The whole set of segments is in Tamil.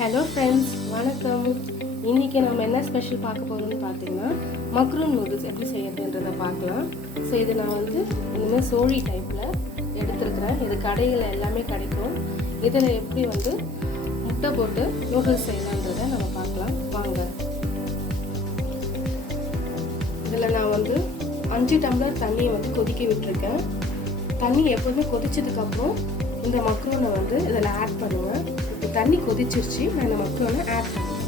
ஹலோ ஃப்ரெண்ட்ஸ், வணக்கம். இன்றைக்கி நம்ம என்ன ஸ்பெஷல் பார்க்க போகிறோம்னு பார்த்தீங்கன்னா மக்ரூன் நூடுல்ஸ் எப்படி செய்யறதுன்றதை பார்க்கலாம். ஸோ இது நான் இனிமேல் சோழி டைப்பில் எடுத்துருக்கிறேன். இது கடையில் எல்லாமே கிடைக்கும். இதில் எப்படி முட்டை போட்டு நூடுல்ஸ் செய்யலான்றதை நம்ம பார்க்கலாம் வாங்க. இதில் நான் 5 டம்ளர் தண்ணியை கொதிக்க விட்டுருக்கேன். தண்ணி எப்போதுமே கொதிச்சதுக்கப்புறம் இந்த மக்ரூனை இதில் ஆட் பண்ணுவேன். இப்போ தண்ணி கொதிச்சிருச்சு, நான் இந்த மக்ரூனை ஆட் பண்ணுவேன்.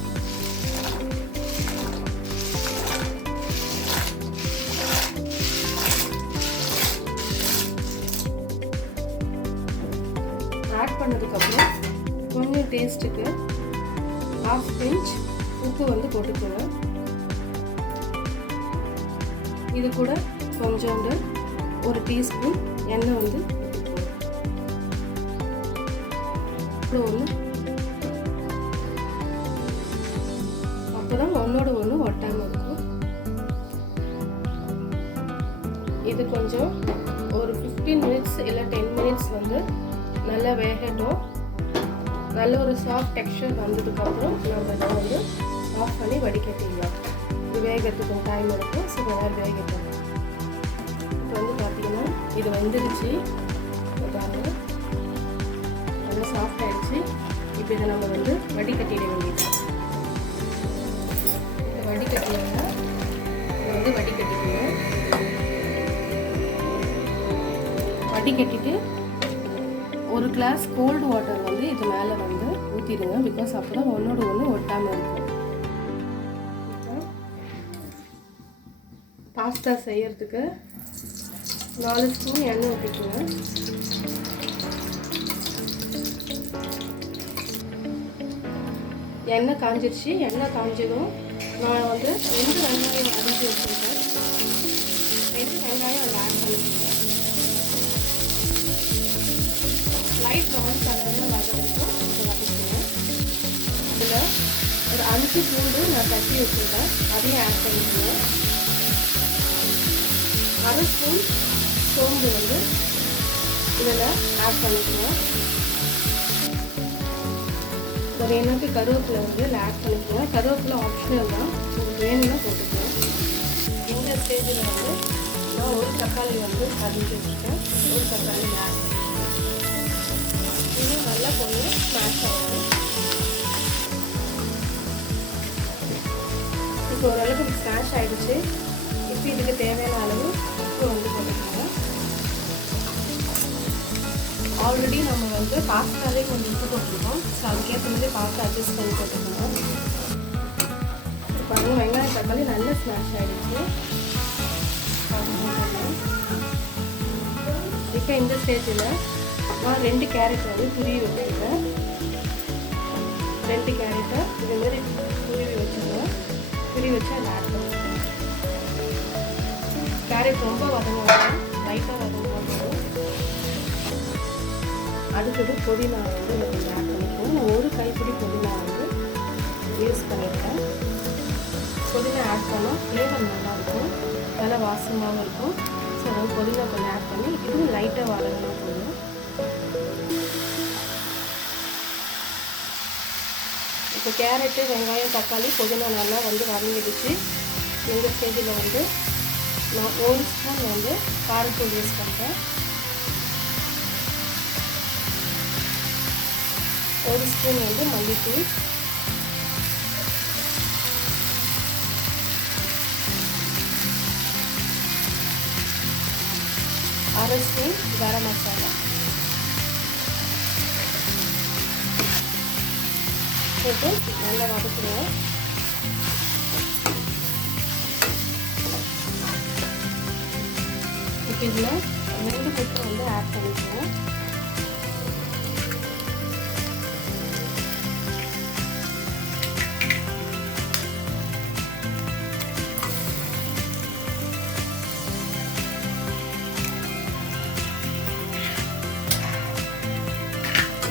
ஆட் பண்ணதுக்கப்புறம் கொஞ்சம் டேஸ்ட்டுக்கு 1/2 பிஞ்ச் உப்பு போட்டுக்குவேன். இது கூட கொஞ்சோண்டு 1 டீஸ்பூன் எண்ணெய் ஊற்றிக்குவேன். அப்போதான் ஒன்னோட ஒன்று ஒட்டாமல் இருக்கும். இது கொஞ்சம் ஒரு 15 மினிட்ஸ் இல்லை 10 மினிட்ஸ் நல்லா வேகட்டும். நல்ல ஒரு சாஃப்ட் டெக்ஸ்சர் வந்ததுக்கப்புறம் நம்ம இதை ஆஃப் பண்ணி வடிகட்டிடலாம். இது வேகத்துக்கு டைம் இருக்கும். ஸோ நல்லா வேகட்டும். இப்போ பார்த்தீங்கன்னா இது வெந்துடுச்சு. பாருங்கள், நல்லா சாஃப்ட் ஆகிடுச்சு. இப்போ இதை நம்ம வடிகட்டிட வேண்டியது. இதை வடிகட்டினா இதை வடிகட்டிக்குவோம். வடிகட்டிட்டு ஒரு கிளாஸ் கோல்டு வாட்டர் இது மேலே ஊற்றிடுங்க. பிகாஸ் அப்போ தான் ஒன்றோட ஒன்று ஒட்டாமல் இருக்கும். பாஸ்தா செய்யறதுக்கு 4 ஸ்பூன் எண்ணெய் ஊற்றிக்குங்க. எண்ணெய் காஞ்சிருச்சு. எண்ணெய் காஞ்சதும் நான் 2 வெங்காயம் அரிஞ்சு வச்சுருக்கேன். 2 வெங்காயம் அதில் ஆட் பண்ணிக்குவேன். லைட் ப்ரௌன் கலரில் வர வரைக்கும் அதை வதக்குவேன். அதில் ஒரு 5 பூண்டு நான் தட்டி வச்சுருக்கேன், அதையும் ஆட் பண்ணிக்குவேன். 1/2 ஸ்பூன் சோம்பு இதில் ஆட் பண்ணிக்குவேன். ஒரு எண்ணெய்க்கு கருவேப்பிலை இதில் ஆட் பண்ணிக்குவேன். கருவேப்பிலை ஆப்ஷனல் தான், உங்களுக்கு வேணும்னா போட்டுக்குவேன். இந்த ஸ்டேஜில் நான் ஒரு தக்காளி அரிஞ்சு வச்சுருக்கேன். ஒரு தக்காளி ஆட் பண்ணிக்குவேன். இன்னும் நல்லா கொஞ்சம் ஸ்மாஷ் ஆகும். இப்போ ஓரளவுக்கு ஸ்மாஷ் ஆகிடுச்சு. இப்போ இதுக்கு தேவையான அளவு உப்பு போட்டுக்கோங்க. ஆல்ரெடி நம்ம பாஸ்தாவே கொஞ்சம் உப்பு போட்டுருக்கோம். ஸோ அதுக்கேற்ற மாதிரி பார்த்து அட்ஜஸ்ட் பண்ணி போட்டுக்கோங்க. இப்போ வெங்காயம் தக்காளி நல்லா ஸ்மாஷ் ஆகிடுச்சு. இப்போ இந்த ஸ்டேஜில் நான் 2 கேரட் துருவி வச்சுருக்கேன். 2 கேரட்டை இதுமாரி துருவி வச்சுருவேன். துருவி வச்சு அதை ஆட் பண்ணுவேன். கேரட் ரொம்ப வதங்கும், லைட்டாக வதங்கும். அடுத்தது புதினா இதில் கொஞ்சம் ஆட் பண்ணிக்குவோம். நான் 1 கைப்பிடி புதினா யூஸ் பண்ணியிருக்கேன். புதினா ஆட் பண்ணால் ஃப்ளேவர் நல்லாயிருக்கும், நல்லா வாசமாகவும் இருக்கும். ஸோ அதாவது புதினா கொஞ்சம் ஆட் பண்ணி இதுவும் லைட்டாக வதங்கினா போதும். இப்போ கேரட்டு வெங்காயம் தக்காளி புதினா நல்லா வதங்கிடுச்சு. இந்த ஸ்டேஜில் நான் 1 ஸ்பூன் காரத்தூள் யூஸ் பண்ணுறேன். 1 ஸ்பூன் மல்லித்தூள், 1/2 ஸ்பூன் கரம் மசாலா போட்டு நல்லா வதக்குவேன். இப்போ இதில் 2 முட்டை ஆட் பண்ணிக்குவேன்.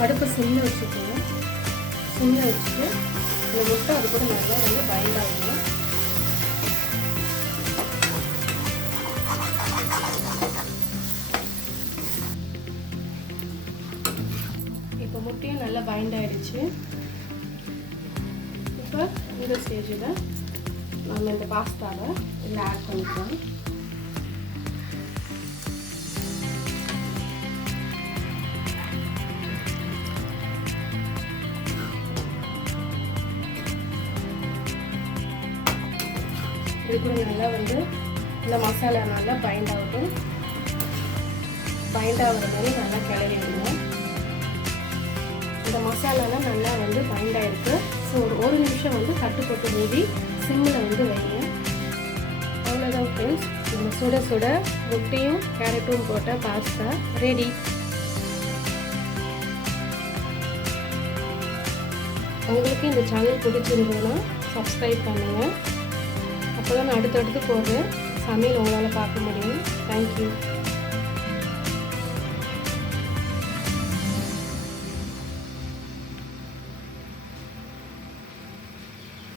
அடுப்பு சிம்மில் வச்சுக்கோங்க. சிம்மில் வச்சுட்டு இந்த முட்டை அது கூட நல்லா பைண்ட் ஆகணும். இப்போ முட்டையும் நல்லா பைண்ட் ஆகிடுச்சு. இப்போ இந்த ஸ்டேஜில் நம்ம இந்த பாஸ்தாவை இதில் ஆட் பண்ணிக்கலாம். இது கூட நல்லா வந்து இந்த மசாலா நல்லா பைண்ட் ஆகட்டும். பைண்ட் ஆகிற மாதிரி நல்லா கிளறி விடுங்க. இந்த மசாலாலாம் நல்லா வந்து பைண்ட் ஆகிருக்கு. ஸோ ஒரு நிமிஷம் வந்து கட்டுப்பட்டு மூடி சிம்மில் வந்து வைங்க. அவ்வளோதான் ஃப்ரெண்ட்ஸ், நம்ம சுட சுட முட்டையும் கேரட்டும் போட்ட பாஸ்தா ரெடி. உங்களுக்கு இந்த சேனல் பிடிச்சிருந்ததுன்னா சப்ஸ்கிரைப் பண்ணுங்கள். அப்போ தான் நான் அடுத்தடுத்து போடுற சமையல் உங்களால் பார்க்க முடியும். தேங்க்யூ.